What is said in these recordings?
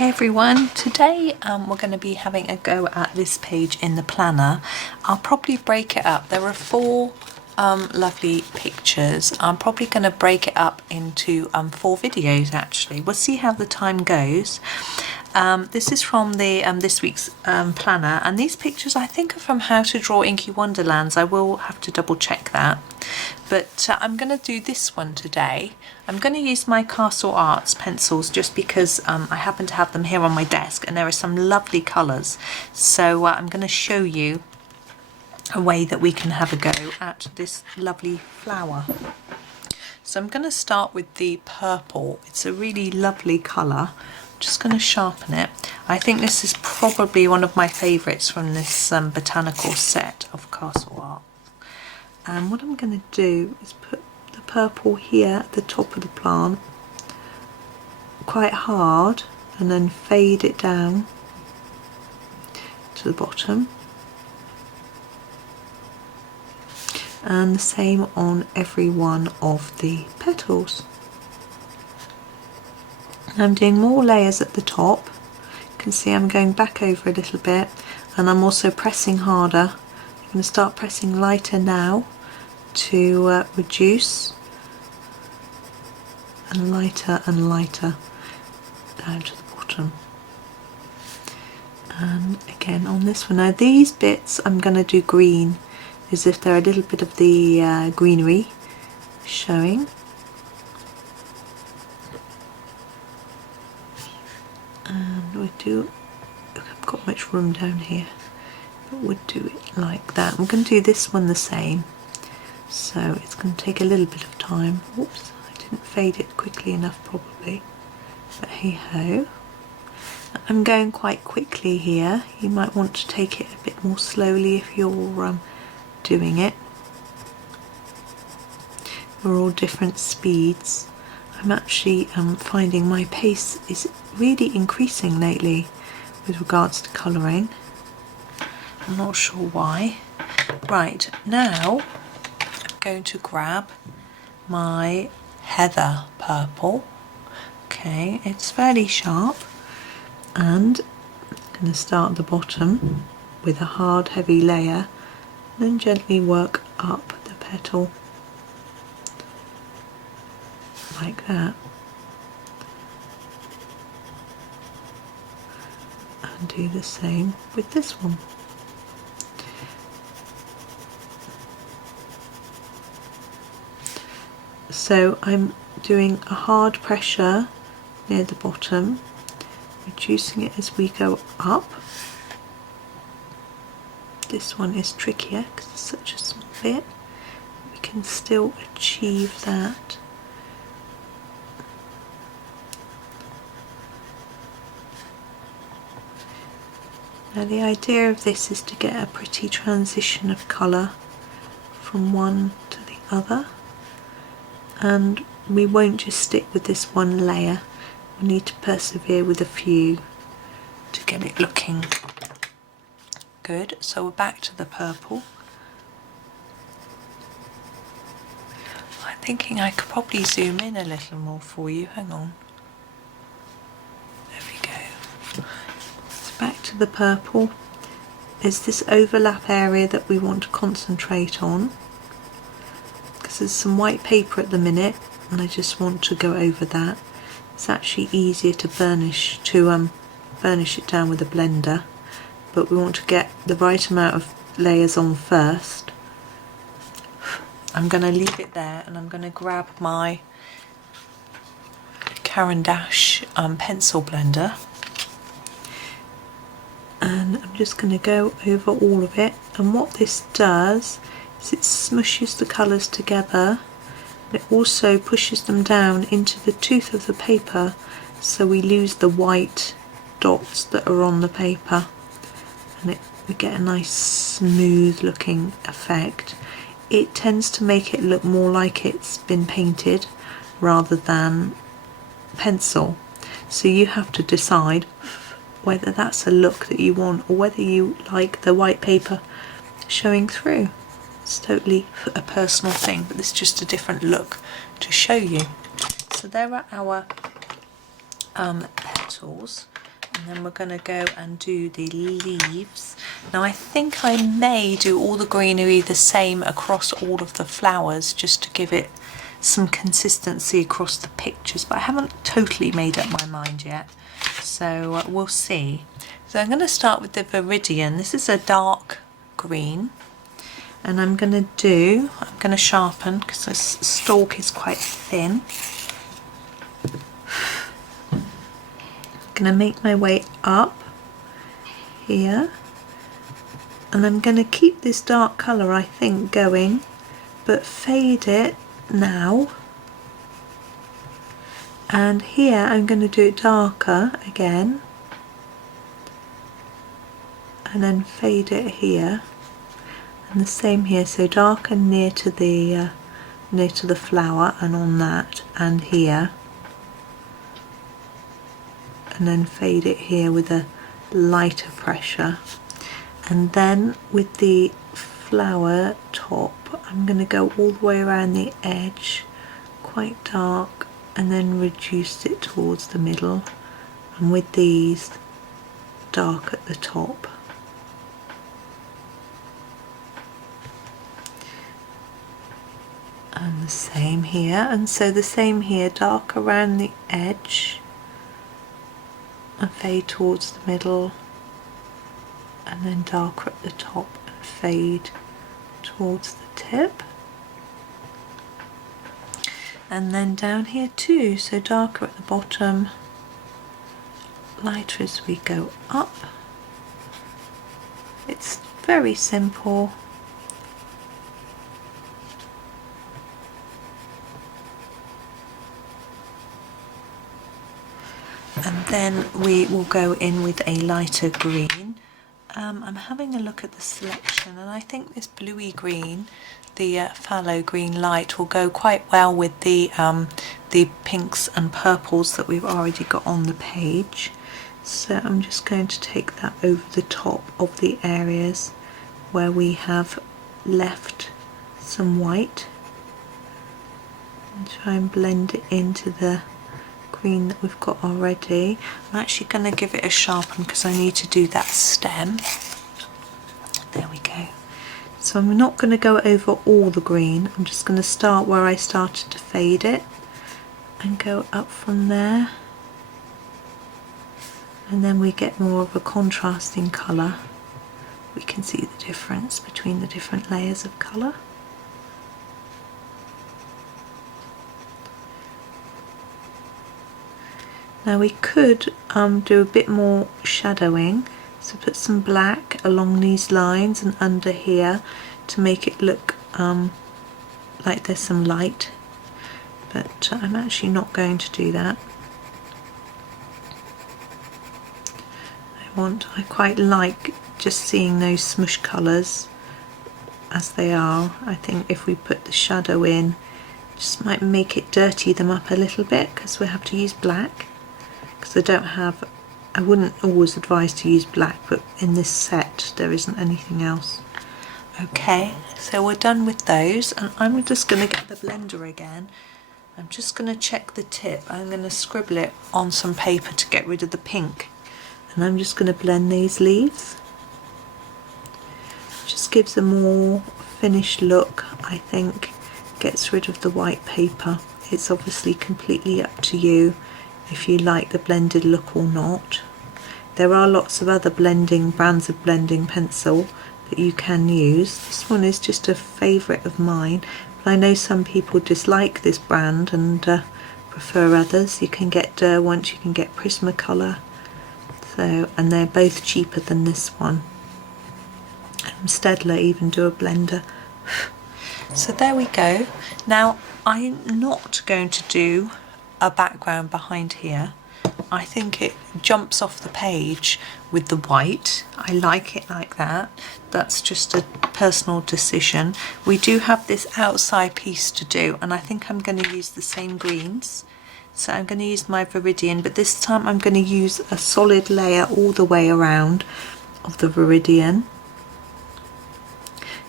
Hi everyone, today we're going to be having a go at this page in the planner. I'll probably break it up. There are four lovely pictures. I'm probably going to break it up into 4 videos actually. We'll see how the time goes. This is from the this week's planner, and these pictures I think are from How to Draw Inky Wonderlands. I will have to double check that, but I'm going to do this one today. I'm going to use my Castle Arts pencils just because I happen to have them here on my desk and there are some lovely colours, so I'm going to show you a way that we can have a go at this lovely flower. So I'm going to start with the purple. It's a really lovely colour. Just going to sharpen it. I think this is probably one of my favourites from this Botanical set of Castle Art. And what I'm going to do is put the purple here at the top of the plant quite hard and then fade it down to the bottom. And the same on every one of the petals. I'm doing more layers at the top. You can see I'm going back over a little bit, and I'm also pressing harder. I'm going to start pressing lighter now to reduce, and lighter down to the bottom. And again on this one, now these bits I'm going to do green, as if they're a little bit of the greenery showing. And we do, I've got much room down here, but we'll do it like that. I'm going to do this one the same, so it's going to take a little bit of time. Oops, I didn't fade it quickly enough probably, but hey ho. I'm going quite quickly here. You might want to take it a bit more slowly if you're doing it. We're all different speeds. I'm actually finding my pace is really increasing lately with regards to colouring. I'm not sure why. Right, now I'm going to grab my heather purple. Okay, it's fairly sharp, and I'm going to start at the bottom with a hard heavy layer, then gently work up the petal like that, and do the same with this one. So I'm doing a hard pressure near the bottom, reducing it as we go up. This one is trickier because it's such a small bit. We can still achieve that. Now the idea of this is to get a pretty transition of colour from one to the other, and we won't just stick with this one layer. We need to persevere with a few to get it looking good. So we're back to the purple. I'm thinking I could probably zoom in a little more for you. Hang on. There we go. Back to the purple. There's this overlap area that we want to concentrate on, because there's some white paper at the minute and I just want to go over that. It's actually easier to burnish it down with a blender, but we want to get the right amount of layers on first. I'm going to leave it there, and I'm going to grab my Caran d'Ache pencil blender, and I'm just going to go over all of it. And what this does is it smushes the colours together, and it also pushes them down into the tooth of the paper, so we lose the white dots that are on the paper, and we get a nice smooth looking effect. It tends to make it look more like it's been painted rather than pencil, so you have to decide whether that's a look that you want or whether you like the white paper showing through. It's totally a personal thing, but it's just a different look to show you. So there are our petals. And then we're going to go and do the leaves. Now I think I may do all the greenery the same across all of the flowers just to give it some consistency across the pictures, but I haven't totally made up my mind yet, so we'll see. So I'm going to start with the Viridian. This is a dark green, and I'm going to sharpen because the stalk is quite thin. I'm going to make my way up here, and I'm going to keep this dark colour I think going, but fade it now, and here I'm going to do it darker again and then fade it here, and the same here, so darker near to the flower and on that and here, and then fade it here with a lighter pressure. And then with the flower top I'm going to go all the way around the edge, quite dark, and then reduce it towards the middle, and with these dark at the top. And the same here, and so the same here, dark around the edge and fade towards the middle, and then darker at the top and fade towards the tip. And then down here too, so darker at the bottom, lighter as we go up. It's very simple. And then we will go in with a lighter green. I'm having a look at the selection, and I think this bluey green, the Pthalo green light, will go quite well with the pinks and purples that we've already got on the page. So I'm just going to take that over the top of the areas where we have left some white and try and blend it into the green that we've got already. I'm actually going to give it a sharpen because I need to do that stem. There we go. So I'm not going to go over all the green, I'm just going to start where I started to fade it and go up from there, and then we get more of a contrasting colour. We can see the difference between the different layers of colour. Now we could do a bit more shadowing, so put some black along these lines and under here to make it look like there's some light, but I'm actually not going to do that. I quite like just seeing those smush colours as they are. I think if we put the shadow in, just might make it dirty them up a little bit because we have to use black. Because I wouldn't always advise to use black, but in this set there isn't anything else. Okay, so we're done with those, and I'm just going to get the blender again. I'm just going to check the tip. I'm going to scribble it on some paper to get rid of the pink, and I'm just going to blend these leaves. Just gives a more finished look, I think. Gets rid of the white paper. It's obviously completely up to you if you like the blended look or not. There are lots of other brands of blending pencil that you can use. This one is just a favourite of mine, but I know some people dislike this brand and prefer others. You can get Derwent, you can get Prismacolor, and they're both cheaper than this one. Staedtler even do a blender. So there we go. Now I'm not going to do a background behind here. I think it jumps off the page with the white. I like it like that. That's just a personal decision. We do have this outside piece to do, and I think I'm going to use the same greens. So I'm going to use my Viridian, but this time I'm going to use a solid layer all the way around of the Viridian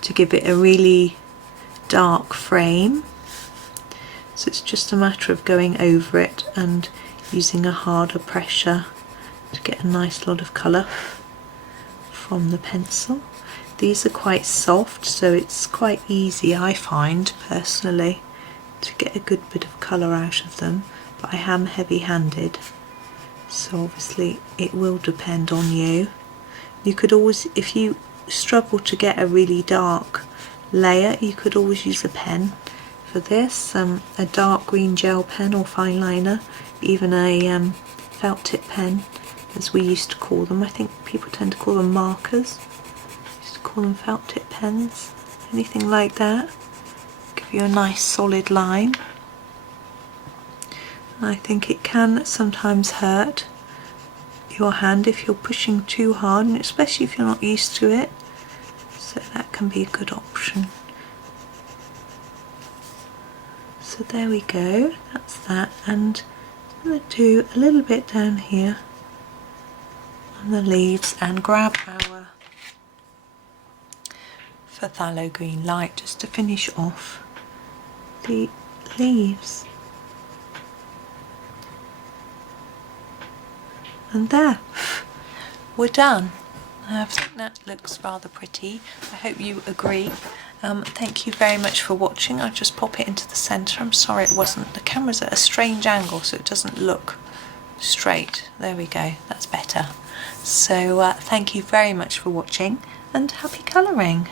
to give it a really dark frame. So it's just a matter of going over it and using a harder pressure to get a nice lot of colour from the pencil. These are quite soft, so it's quite easy, I find personally, to get a good bit of colour out of them, but I am heavy-handed, so obviously it will depend on you. You could always, if you struggle to get a really dark layer, you could always use a pen for this, a dark green gel pen or fine liner, even a felt tip pen, as we used to call them. I think people tend to call them markers. We used to call them felt tip pens. Anything like that. Give you a nice solid line. And I think it can sometimes hurt your hand if you're pushing too hard, and especially if you're not used to it. So that can be a good option. So there we go, that's that, and I'm going to do a little bit down here on the leaves and grab our Pthalo green light just to finish off the leaves. And there, we're done. I think that looks rather pretty. I hope you agree. Thank you very much for watching. I'll just pop it into the centre. I'm sorry it wasn't, the camera's at a strange angle so it doesn't look straight. There we go, that's better. So thank you very much for watching and happy colouring.